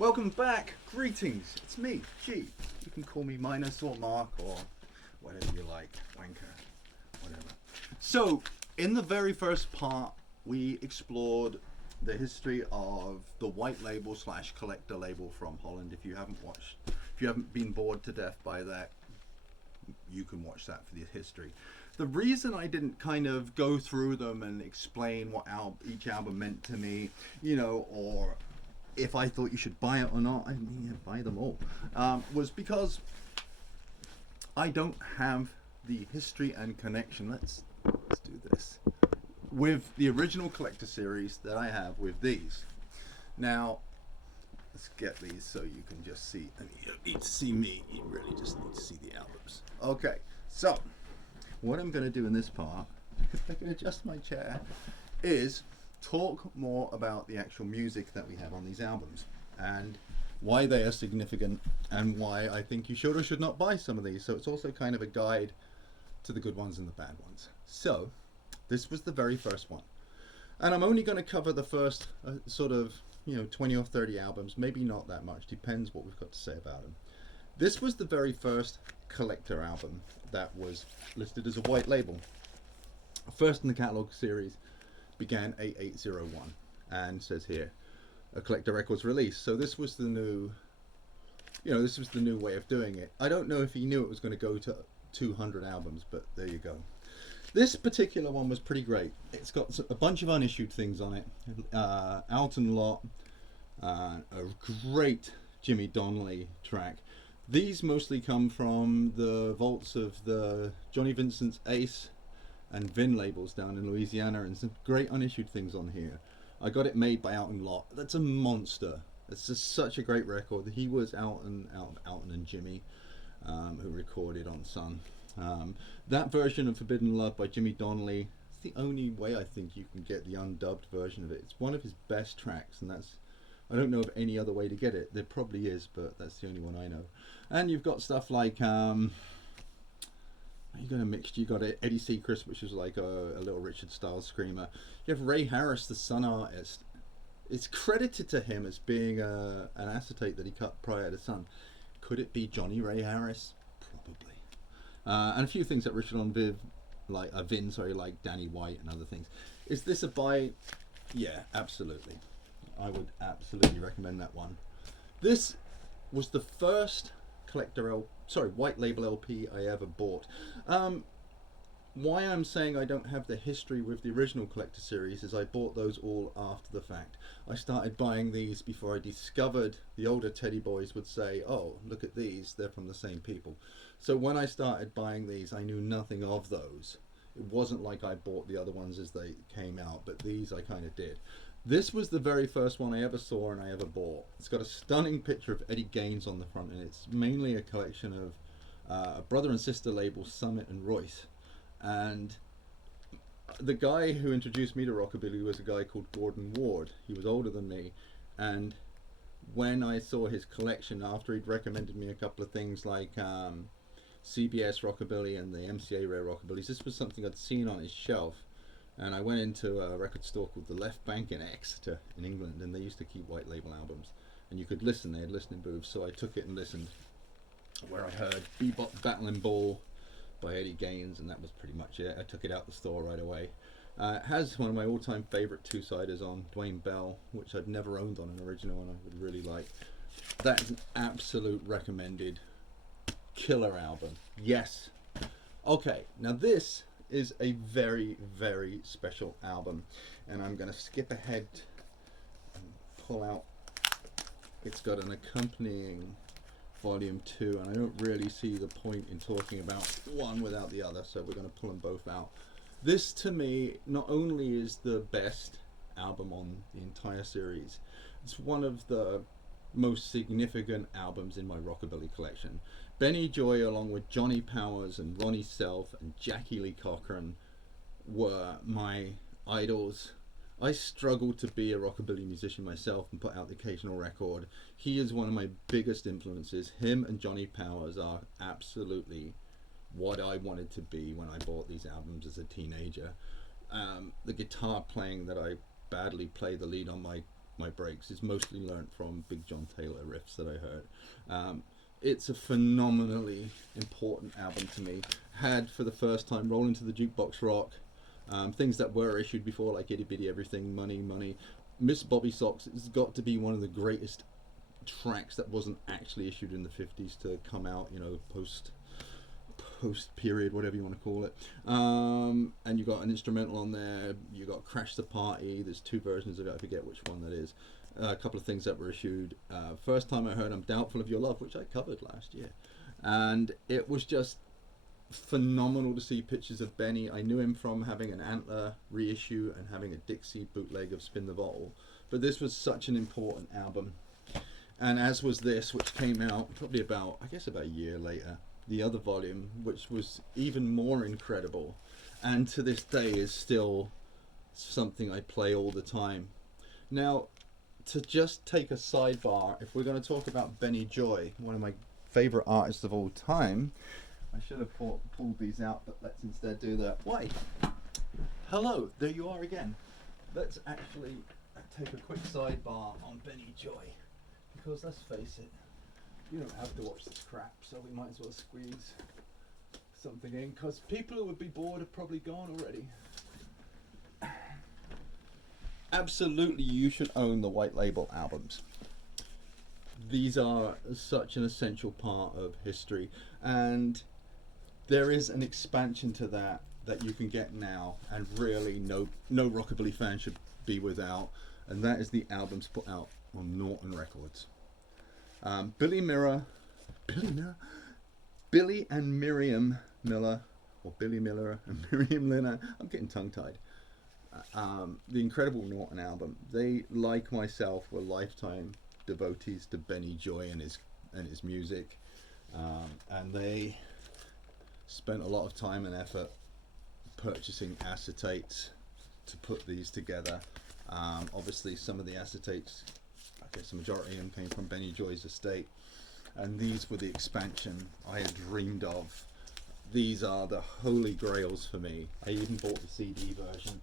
Welcome back. Greetings. It's me, G. You can call me Minus or Mark or whatever you like. Wanker. Whatever. So, in the very first part, we explored the history of the white label slash collector label from Holland. If you haven't been bored to death by that, you can watch that for the history. The reason I didn't kind of go through them and explain what each album meant to me, or if I thought you should buy it or not, I mean, yeah, buy them all, was because I don't have the history and connection. Let's do this with the original collector series that I have with these. Now, let's get these so you can just see. And you don't need to see me. You really just need to see the albums. Okay, so what I'm going to do in this part, if I can adjust my chair, is talk more about the actual music that we have on these albums and why they are significant and why I think you should or should not buy some of these. So it's also kind of a guide to the good ones and the bad ones. So this was the very first one, and I'm only going to cover the first sort of 20 or 30 albums, maybe not that much, depends what we've got to say about them. This was the very first collector album that was listed as a white label. First in the catalog series began 8801 and says here a collector records release. So this was the new way of doing it. I don't know if he knew it was going to go to 200 albums, but there you go. This particular one was pretty great. It's got a bunch of unissued things on it. Alton Lot, a great Jimmy Donnelly track. These mostly come from the vaults of the Johnny Vincent's Ace and Vin labels down in Louisiana, and some great unissued things on here. I got it made by Alton Lot. That's a monster. It's just such a great record. He was Alton and Jimmy, who recorded on Sun. That version of Forbidden Love by Jimmy Donnelly is the only way I think you can get the undubbed version of it. It's one of his best tracks, and I don't know of any other way to get it. There probably is, but that's the only one I know. And you've got stuff like you got a mixture. You got Eddie Seacrest, which is like a little Richard Styles screamer. You have Ray Harris, the Sun artist. It's credited to him as being an acetate that he cut prior to Sun. Could it be Johnny Ray Harris? Probably. And a few things that Richard on Vin, like Danny White and other things. Is this a buy? Yeah, absolutely. I would absolutely recommend that one. This was the first white label LP I ever bought. Why I'm saying I don't have the history with the original collector series is I bought those all after the fact. I started buying these before I discovered the older Teddy boys would say, oh, look at these, they're from the same people. So when I started buying these, I knew nothing of those. It wasn't like I bought the other ones as they came out, but these I kind of did. This was the very first one I ever saw and I ever bought. It's got a stunning picture of Eddie Gaines on the front, and it's mainly a collection of a brother and sister labels, Summit and Royce. And the guy who introduced me to rockabilly was a guy called Gordon Ward. He was older than me, and when I saw his collection, after he'd recommended me a couple of things like CBS Rockabilly and the MCA Rare Rockabillys, this was something I'd seen on his shelf. And I went into a record store called the Left Bank in Exeter in England, and they used to keep white label albums, and you could listen. They had listening booths, so I took it and listened, where I heard Bebop Battling Ball by Eddie Gaines, and that was pretty much it. I took it out the store right away. It has one of my all-time favorite two-siders on, Dwayne Bell, which I'd never owned on an original, and I would really like. That is an absolute recommended killer album. Yes. Okay, now this is a very, very special album, and I'm going to skip ahead and pull out. It's got an accompanying volume 2, and I don't really see the point in talking about one without the other, so we're going to pull them both out. This to me not only is the best album on the entire series, it's one of the most significant albums in my rockabilly collection. Benny Joy, along with Johnny Powers and Ronnie Self and Jackie Lee Cochran, were my idols. I struggled to be a rockabilly musician myself and put out the occasional record. He is one of my biggest influences. Him and Johnny Powers are absolutely what I wanted to be when I bought these albums as a teenager. The guitar playing that I badly play the lead on my my breaks is mostly learnt from Big John Taylor riffs that I heard. It's a phenomenally important album to me. Had for the first time Roll Into the Jukebox Rock, things that were issued before like Itty Bitty Everything, Money, Miss Bobby Socks. It's got to be one of the greatest tracks that wasn't actually issued in the 50s to come out, you know, post period, whatever you want to call it. And you got an instrumental on there. You got Crash the Party. There's two versions of it. I forget which one that is. A couple of things that were issued. First time I heard I'm Doubtful of Your Love, which I covered last year, and it was just phenomenal to see pictures of Benny. I knew him from having an Antler reissue and having a Dixie bootleg of Spin the Bottle, but this was such an important album, and as was this, which came out probably about a year later, the other volume, which was even more incredible, and to this day is still something I play all the time. Now, to just take a sidebar, if we're going to talk about Benny Joy, one of my favorite artists of all time, I should have pulled these out, but let's instead do that. Why? Hello, there you are again. Let's actually take a quick sidebar on Benny Joy, because let's face it, you don't have to watch this crap, so we might as well squeeze something in, because people who would be bored have probably gone already. Absolutely, you should own the white label albums. These are such an essential part of history, and there is an expansion to that you can get now, and really no rockabilly fan should be without, and that is the albums put out on Norton Records. Billy and Miriam Miller, or Billy Miller and Miriam Lynner, I'm getting tongue-tied. The incredible Norton album. They, like myself, were lifetime devotees to Benny Joy and his music, and they spent a lot of time and effort purchasing acetates to put these together. Obviously, some of the acetates, I guess the majority of them came from Benny Joy's estate, and these were the expansion I had dreamed of. These are the holy grails for me. I even bought the CD version.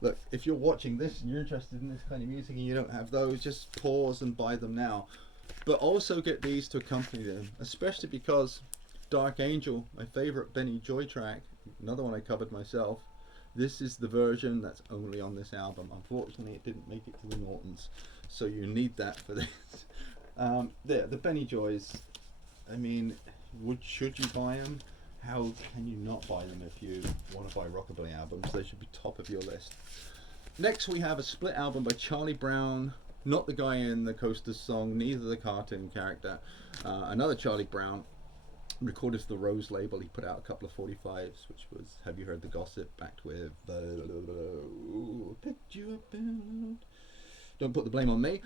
Look, if you're watching this and you're interested in this kind of music and you don't have those, just pause and buy them now. But also get these to accompany them, especially because Dark Angel, my favorite Benny Joy track, another one I covered myself, this is the version that's only on this album. Unfortunately, it didn't make it to the Nortons, so you need that for this. There, the Benny Joys, I mean, should you buy them? How can you not buy them if you want to buy rockabilly albums? They should be top of your list. Next, we have a split album by Charlie Brown, not the guy in the Coasters song, neither the cartoon character. Another Charlie Brown, recorded for the Rose label. He put out a couple of 45s, which was Have You Heard the Gossip, backed with Picked You Up and Don't Put the Blame on Me.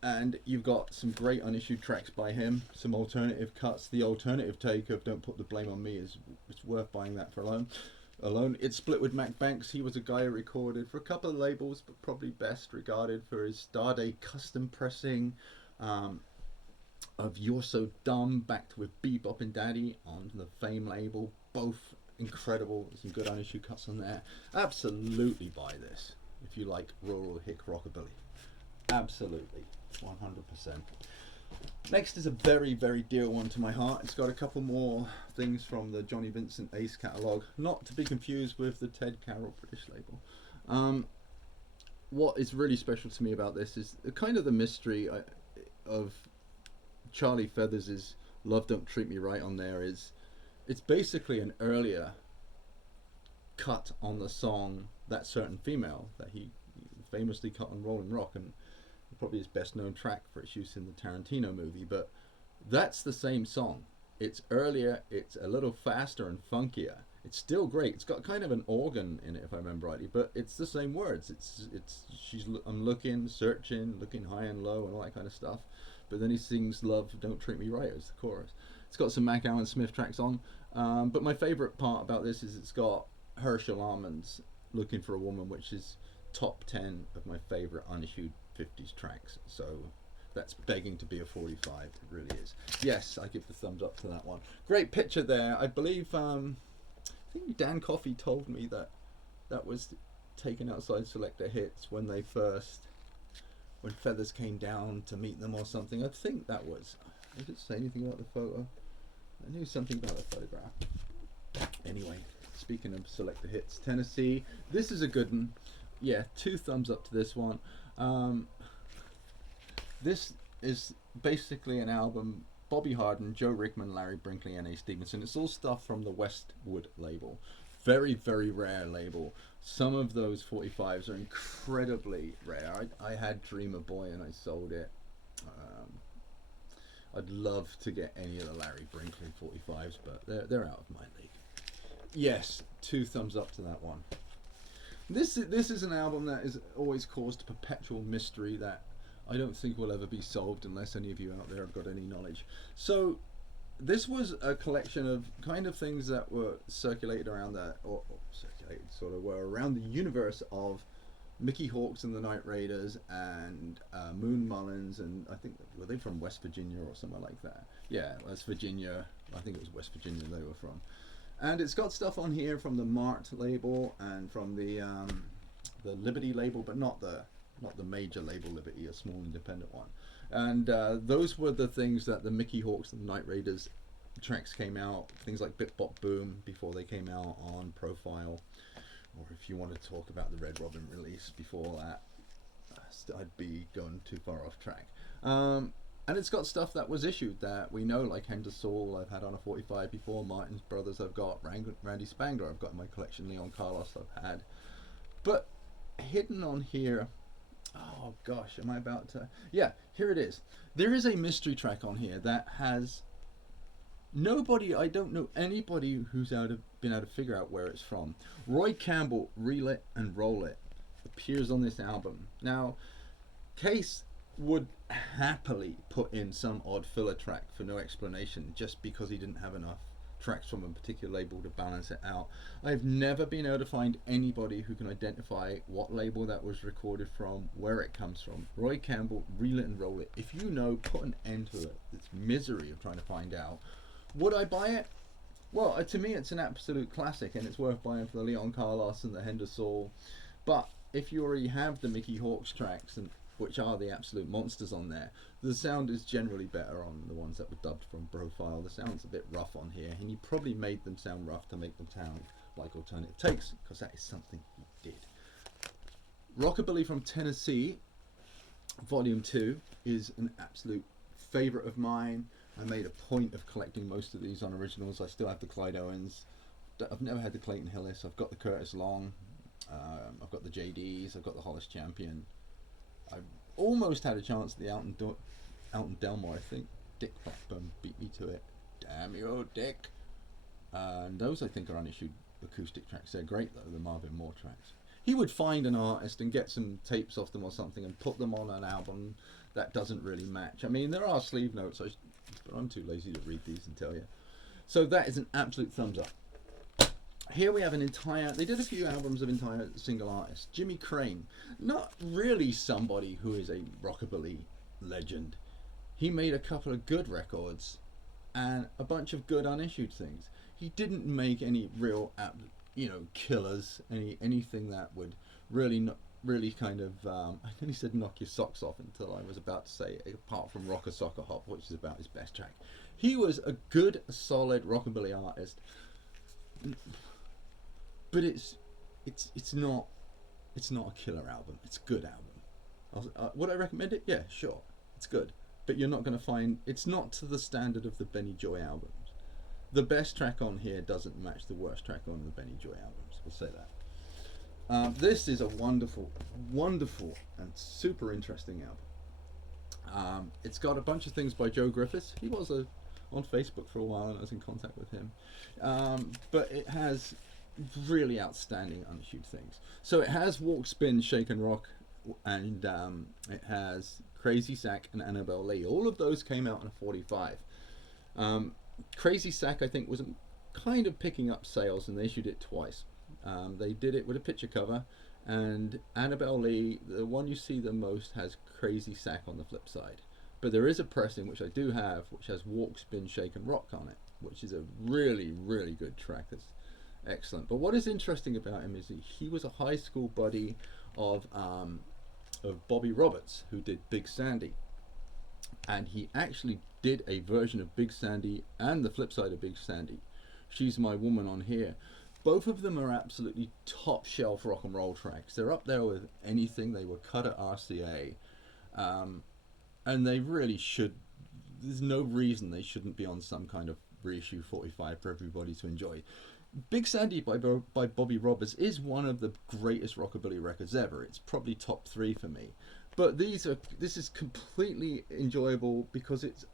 And you've got some great unissued tracks by him, some alternative cuts. The alternative take of Don't Put the Blame on Me it's worth buying that for alone. It's split with Mac Banks. He was a guy who recorded for a couple of labels, but probably best regarded for his Starday custom pressing of You're So Dumb, backed with Bebop and Daddy on the Fame label. Both incredible. Some good unissued cuts on there. Absolutely buy this if you like rural hick rockabilly. Absolutely. 100%. Next is a very, very dear one to my heart. It's got a couple more things from the Johnny Vincent Ace catalogue, not to be confused with the Ted Carroll British label. What is really special to me about this is kind of the mystery of Charlie Feathers' Love Don't Treat Me Right on there. It's basically an earlier cut on the song That Certain Female that he famously cut on Rollin' Rock, and probably his best known track for its use in the Tarantino movie. But that's the same song. It's earlier, it's a little faster and funkier. It's still great. It's got kind of an organ in it, if I remember rightly, but it's the same words. I'm looking, searching, looking high and low and all that kind of stuff. But then he sings Love Don't Treat Me Right as the chorus. It's got some Mac Allen Smith tracks on, but my favorite part about this is it's got Herschel Armand's Looking for a Woman, which is top 10 of my favorite unissued 50s tracks, so that's begging to be a 45. It really is. Yes, I give the thumbs up to that one. Great picture there. I believe I think Dan Coffey told me that was taken outside Selector Hits when Feathers came down to meet them or something. I think that was. I didn't say anything about the photo. I knew something about the photograph. Anyway, speaking of Selector Hits, Tennessee. This is a good one. Yeah, 2 thumbs up to this one. This is basically an album. Bobby Harden, Joe Rickman, Larry Brinkley, N.A. Stevenson. It's all stuff from the Westwood label. Very, very rare label. Some of those 45s are incredibly rare. I had Dreamer Boy and I sold it. I'd love to get any of the Larry Brinkley 45s, but they're out of my league. Yes, 2 thumbs up to that one. This is an album that is always caused perpetual mystery that I don't think will ever be solved unless any of you out there have got any knowledge. So this was a collection of kind of things that were circulated around were around the universe of Mickey Hawks and the Night Raiders and Moon Mullins, and I think, were they from West Virginia or somewhere like that? Yeah, West Virginia. I think it was West Virginia they were from. And it's got stuff on here from the Mart label and from the Liberty label, but not the major label Liberty, a small independent one. And those were the things that the Mickey Hawks and the Night Raiders tracks came out. Things like Bip Bop Boom before they came out on Profile. Or if you want to talk about the Red Robin release before that, I'd be going too far off track. And it's got stuff that was issued that we know, like Hender Soul, I've had on a 45 before, Martin's Brothers I've got, Randy Spangler I've got in my collection, Leon Carlos I've had. But hidden on here, oh gosh, am I about to... Yeah, here it is. There is a mystery track on here that has... I don't know anybody who's been able to figure out where it's from. Roy Campbell, Reel It and Roll It, appears on this album. Now, Case would happily put in some odd filler track for no explanation just because he didn't have enough tracks from a particular label to balance it out. I've never been able to find anybody who can identify what label that was recorded from, where it comes from. Roy Campbell, Reel It and Roll It. If you know, put an end to it. This misery of trying to find out. Would I buy it? Well, to me it's an absolute classic and it's worth buying for the Leon Carlos and the Hender Soul. But if you already have the Mickey Hawks tracks, and which are the absolute monsters on there, the sound is generally better on the ones that were dubbed from Profile. The sound's a bit rough on here, and he probably made them sound rough to make them sound like alternative takes, because that is something he did. Rockabilly from Tennessee, Volume 2, is an absolute favourite of mine. I made a point of collecting most of these on originals. I still have the Clyde Owens. I've never had the Clayton Hillis. I've got the Curtis Long. I've got the JDs. I've got the Hollis Champion. I almost had a chance at the Alton Delmore. I think Dick Blackburn beat me to it. Damn you, old Dick. And those I think are unissued acoustic tracks. They're great though, the Marvin Moore tracks. He would find an artist and get some tapes off them or something and put them on an album that doesn't really match. I mean, there are sleeve notes, but I'm too lazy to read these and tell you. So that is an absolute thumbs up. Here we have they did a few albums of entire single artists. Jimmy Crane, not really somebody who is a rockabilly legend. He made a couple of good records and a bunch of good unissued things. He didn't make any real, killers, anything that would really kind of, I nearly said knock your socks off until I was about to say, apart from Rocker Soccer Hop, which is about his best track. He was a good, solid rockabilly artist. But it's not a killer album. It's a good album. Would I recommend it? Yeah, sure. It's good. But you're not going to find... It's not to the standard of the Benny Joy albums. The best track on here doesn't match the worst track on the Benny Joy albums. We'll say that. This is a wonderful, wonderful and super interesting album. It's got a bunch of things by Joe Griffiths. He was on Facebook for a while and I was in contact with him. But it has really outstanding unissued things. So it has Walk, Spin, Shake and Rock, and it has Crazy Sack and Annabelle Lee. All of those came out in a 45. Crazy Sack I think was kind of picking up sales and they issued it twice. They did it with a picture cover, and Annabelle Lee, the one you see the most, has Crazy Sack on the flip side. But there is a pressing, which I do have, which has Walk, Spin, Shake and Rock on it, which is a really, really good track. Excellent. But what is interesting about him is that he was a high school buddy of Bobby Roberts, who did Big Sandy, and he actually did a version of Big Sandy and the flip side of Big Sandy, She's My Woman, on here. Both of them are absolutely top shelf rock and roll tracks. They're up there with anything. They were cut at RCA, and they really should. There's no reason they shouldn't be on some kind of reissue 45 for everybody to enjoy. Big Sandy by Bobby Roberts is one of the greatest rockabilly records ever. It's probably top 3 for me. But this is completely enjoyable because it's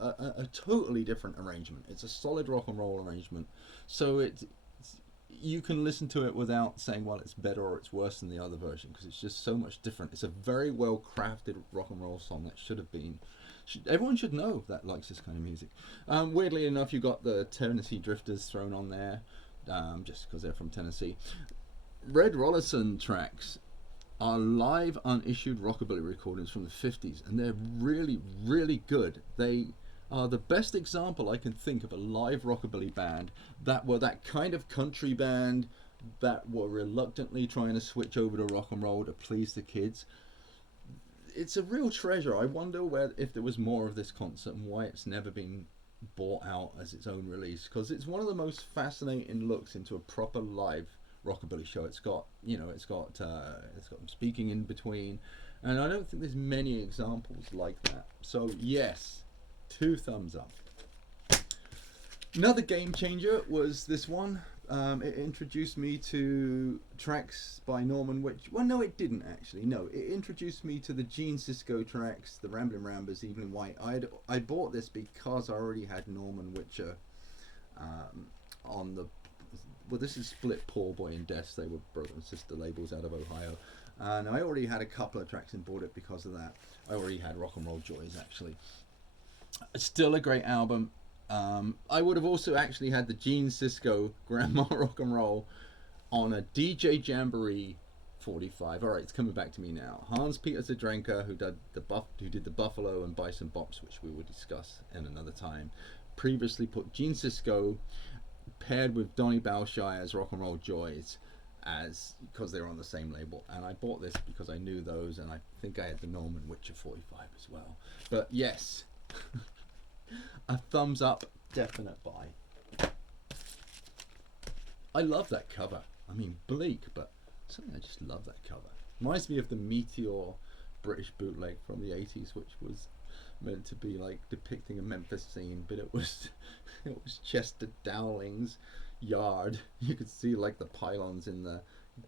a totally different arrangement. It's a solid rock and roll arrangement, so you can listen to it without saying, well, it's better or it's worse than the other version, because it's just so much different. It's a very well crafted rock and roll song that should have been. Everyone should know that likes this kind of music. Weirdly enough, you got the Tennessee Drifters thrown on there, just because they're from Tennessee. Red Rollison tracks are live unissued rockabilly recordings from the 50s, and they're really, really good. They are the best example I can think of a live rockabilly band that were that kind of country band that were reluctantly trying to switch over to rock and roll to please the kids. It's a real treasure. I wonder if there was more of this concert and why it's never been bought out as its own release, because it's one of the most fascinating looks into a proper live rockabilly show. It's got them speaking in between, and I don't think there's many examples like that. So yes, 2 thumbs up. Another game changer was this one. It introduced me to tracks by Norman Which. Well, no, it didn't actually. No, it introduced me to the Gene Sisco tracks, the Ramblin' Rambers, Evelyn White. I bought this because I already had Norman Witcher on the. Well, this is split Poor Boy and Death. They were brother and sister labels out of Ohio, and I already had a couple of tracks and bought it because of that. I already had Rock and Roll Joys actually. Still a great album. I would have also actually had the Gene Sisco Grandma Rock and Roll on a DJ Jamboree 45. All right, it's coming back to me now. Hans Peter Zadrenka, who did the Buffalo and Bison Bops, which we will discuss in another time, previously put Gene Sisco paired with Donny Balshire's Rock and Roll Joys because they were on the same label, and I bought this because I knew those, and I think I had the Norman Witcher 45 as well. But yes. A thumbs up, definite buy. I love that cover. I mean, bleak, but something I just love that cover. Reminds me of the Meteor British bootleg from the 80s, which was meant to be like depicting a Memphis scene, but it was Chester Dowling's yard. You could see like the pylons in the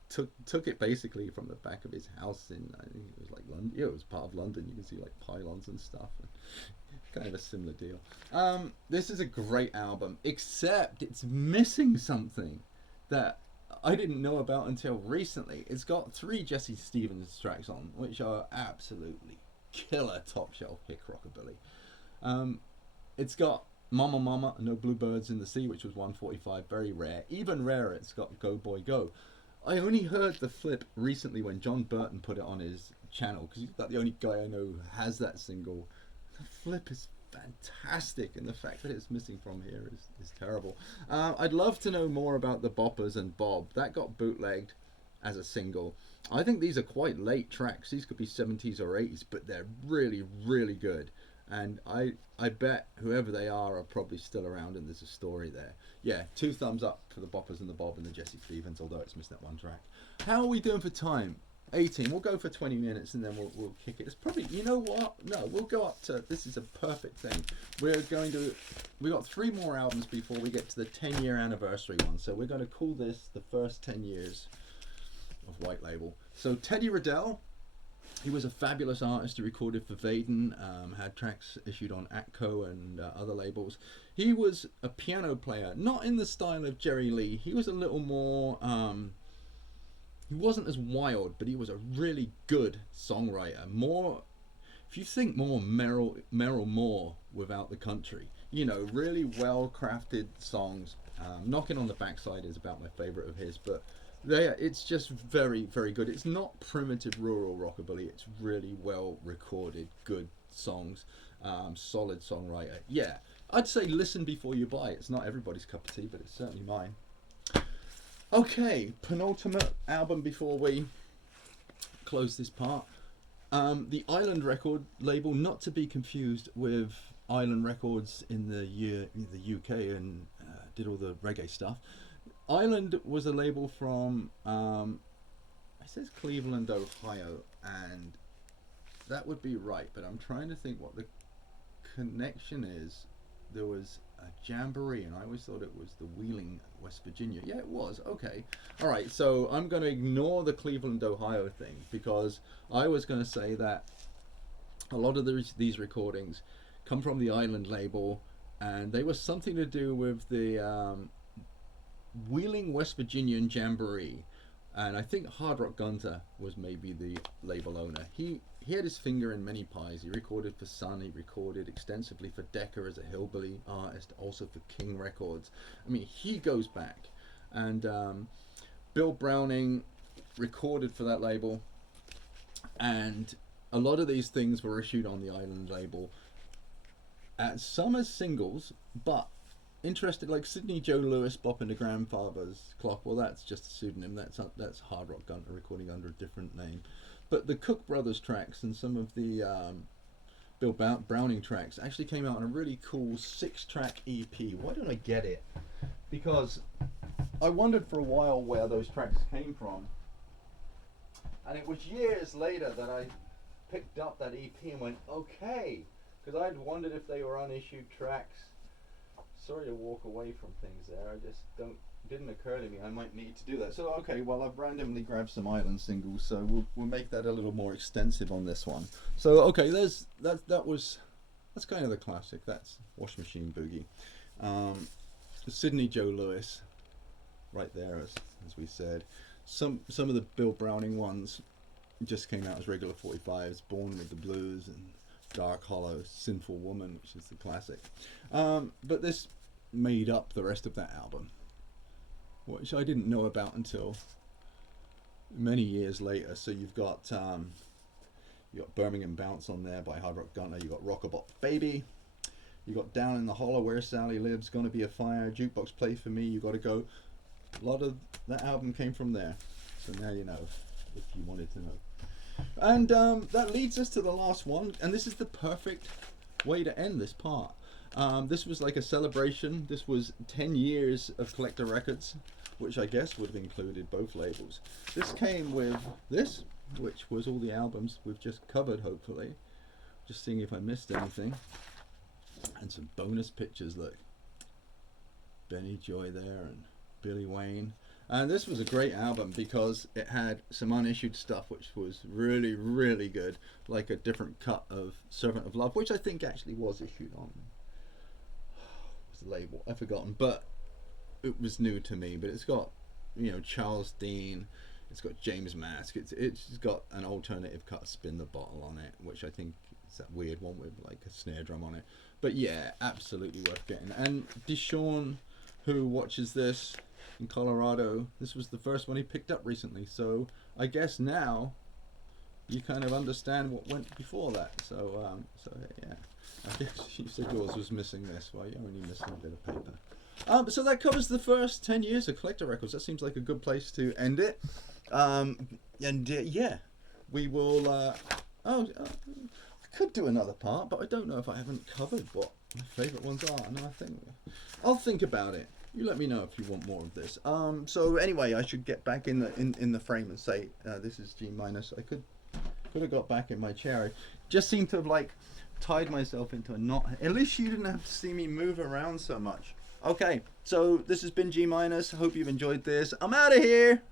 took it basically from the back of his house in, I think it was like London. Yeah, it was part of London. You can see like pylons and stuff. Kind of a similar deal. This is a great album, except it's missing something that I didn't know about until recently. It's got 3 Jesse Stevens tracks on, which are absolutely killer top shelf pick rockabilly. It's got Mama Mama, No Bluebirds in the Sea, which was 145, very rare. Even rarer, it's got Go Boy Go. I only heard the flip recently when John Burton put it on his channel, because he's about the only guy I know who has that single. The flip is fantastic, and the fact that it's missing from here is terrible. I'd love to know more about the Boppers and Bob. That got bootlegged as a single. I think these are quite late tracks. These could be 70s or 80s, but they're really, really good. And I bet whoever they are probably still around, and there's a story there. Yeah, 2 thumbs up for the Boppers and the Bob and the Jesse Stevens, although it's missed that one track. How are we doing for time? 18. We'll go for 20 minutes and then we'll kick it. It's probably, you know what? No, we'll go up to, this is a perfect thing. We got 3 more albums before we get to the 10-year anniversary one. So we're going to call this the first 10 years of White Label. So Teddy Riddell, he was a fabulous artist. He recorded for Vaden, had tracks issued on Atco and other labels. He was a piano player, not in the style of Jerry Lee. He was a little more, he wasn't as wild, but he was a really good songwriter. More, if you think more Merrill Moore without the country, you know, really well crafted songs. Knocking on the Backside is about my favorite of his, but it's just very, very good. It's not primitive rural rockabilly. It's really well recorded, good songs, solid songwriter. Yeah, I'd say listen before you buy. It's not everybody's cup of tea, but it's certainly mine. Okay, penultimate album before we close this part. The Island record label, not to be confused with Island Records in the UK and did all the reggae stuff. Island was a label from it says Cleveland, Ohio, and that would be right, but I'm trying to think what the connection is. There was a jamboree, and I always thought it was the Wheeling, West Virginia. Yeah, it was. Okay. All right, so I'm going to ignore the Cleveland, Ohio thing, because I was going to say that a lot of these recordings come from the Island label, and they were something to do with the Wheeling, West Virginian Jamboree. And I think Hard Rock Gunter was maybe the label owner. He had his finger in many pies. He recorded for Sun. He recorded extensively for Decca as a hillbilly artist, also for King Records. I mean, he goes back. And Bill Browning recorded for that label. And a lot of these things were issued on the Island label. Some as singles, but interested, like Sidney Joe Lewis, Bopping the Grandfather's Clop. Well, that's just a pseudonym. That's Hard Rock Gunter recording under a different name. But the Cook Brothers tracks and some of the Bill Browning tracks actually came out on a really cool 6-track EP. Why don't I get it? Because I wondered for a while where those tracks came from. And it was years later that I picked up that EP and went, okay. Because I'd wondered if they were unissued tracks. Sorry to walk away from things there. I just didn't occur to me I might need to do that. So okay, well, I've randomly grabbed some Island singles, so we'll make that a little more extensive on this one. So okay, that's kind of the classic. That's Wash Machine Boogie. Sidney Joe Lewis, right there, as we said. Some of the Bill Browning ones just came out as regular 45s. Born with the Blues and Dark Hollow, Sinful Woman, which is the classic. But this made up the rest of that album, which I didn't know about until many years later. So you've got Birmingham Bounce on there by Hard Rock Gunter. You've got Rockabot Baby. You got Down in the Hollow, Where Sally Lives, Gonna Be a Fire, Jukebox Play for Me, You Gotta Go. A lot of that album came from there. So now you know, if you wanted to know. And that leads us to the last one, and this is the perfect way to end this part. This was like a celebration. This was 10 years of Collector Records, which I guess would have included both labels. This came with this, which was all the albums we've just covered, hopefully. Just seeing if I missed anything. And some bonus pictures, look. Benny Joy there and Billy Wayne. And this was a great album because it had some unissued stuff which was really, really good, like a different cut of Servant of Love, which I think actually was issued on what's the label? I've forgotten, but it was new to me. But it's got, Charles Dean, it's got James Mask, it's got an alternative cut, Spin the Bottle on it, which I think is that weird one with like a snare drum on it. But yeah, absolutely worth getting. And Deshaun, who watches this in Colorado, this was the first one he picked up recently, so I guess now you kind of understand what went before that. So yeah, I guess you said yours was missing this. Well, you're only missing a bit of paper. So that covers the first 10 years of Collector Records. That seems like a good place to end it. Yeah, we will. I could do another part, but I don't know if I haven't covered what my favourite ones are. No, I'll think about it. You let me know if you want more of this. So anyway, I should get back in the frame and say this is G minus. I could have got back in my chair. I just seemed to have like tied myself into a knot. At least you didn't have to see me move around so much. Okay, so this has been G minus. I hope you've enjoyed this. I'm out of here.